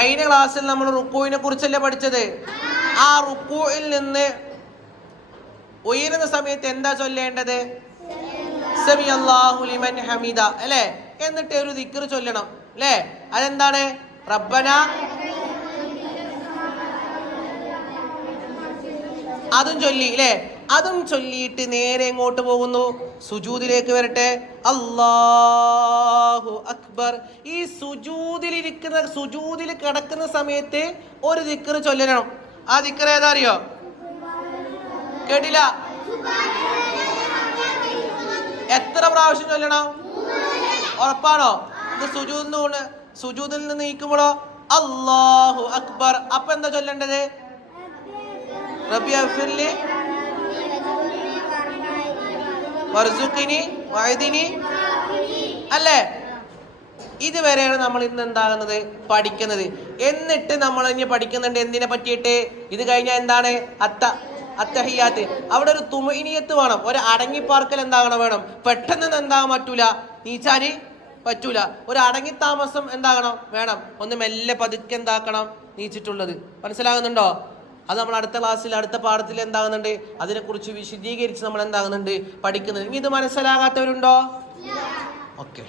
കഴിഞ്ഞ ക്ലാസ്സിൽ നമ്മൾ റുക്കൂവിനെ കുറിച്ചല്ലേ പഠിച്ചത്. ആ റുക്കൂയിൽ നിന്ന് ഉയരുന്ന സമയത്ത് എന്താ ചൊല്ലേണ്ടത്? സമി അല്ലാഹു ലിമൻ ഹമിദ അല്ലേ? എന്നിട്ട് ഒരു ദിക്ർ ചൊല്ലണം അല്ലേ? അതെന്താണ്? റബ്ബന. അതും ചൊല്ലി അല്ലേ? അതും ചൊല്ലിയിട്ട് നേരെ എങ്ങോട്ട് പോകുന്നു? സുജൂദിലേക്ക് വരട്ടെ. അല്ലാഹു അക്ബർ. ഈ സുജൂദിൽ കിടക്കുന്ന സമയത്ത് ഒരു ദിക്ർ ചൊല്ലണം. ആ ദിക്ർ ഏതാ അറിയോ? കേട്ടില്ല. എത്ര പ്രാവശ്യം ചൊല്ലണം? ഉറപ്പാണോ? ഇത് സുജൂദിൽ നിന്ന് നീക്കുമ്പോഴോ? അല്ലാഹു അക്ബർ. അപ്പൊ എന്താ ചൊല്ലേണ്ടത്? റബ്ബി അഗ്ഫിർലി വർസുഖ്നി വഅദിനി അല്ലേ? ഇതുവരെയാണ് നമ്മൾ ഇന്ന് എന്താകുന്നത്? പഠിക്കുന്നത്. എന്നിട്ട് നമ്മൾ ഇനി പഠിക്കുന്നുണ്ട് എന്തിനെ പറ്റിയിട്ട്? ഇത് കഴിഞ്ഞാൽ എന്താണ്? അത്തഹിയാത്ത്. അവിടെ ഒരു തുമഇനിയത്ത് വേണം, ഒരു അടങ്ങിപ്പാർക്കൽ എന്താകണം വേണം. പെട്ടെന്ന് എന്താകാൻ പറ്റൂല, നീച്ചാന് പറ്റൂല. ഒരു അടങ്ങി താമസം എന്താകണം വേണം. ഒന്ന് മെല്ലെ പതുക്കെ എന്താക്കണം നീച്ചിട്ടുള്ളത്. മനസ്സിലാകുന്നുണ്ടോ? അത് നമ്മൾ അടുത്ത ക്ലാസ്സിൽ അടുത്ത പാഠത്തിൽ എന്താകുന്നുണ്ട്? അതിനെക്കുറിച്ച് വിശദീകരിച്ച് നമ്മൾ എന്താകുന്നുണ്ട് പഠിക്കുന്നുണ്ട്. ഇനി ഇത് മനസ്സിലാകാത്തവരുണ്ടോ? ഓക്കെ.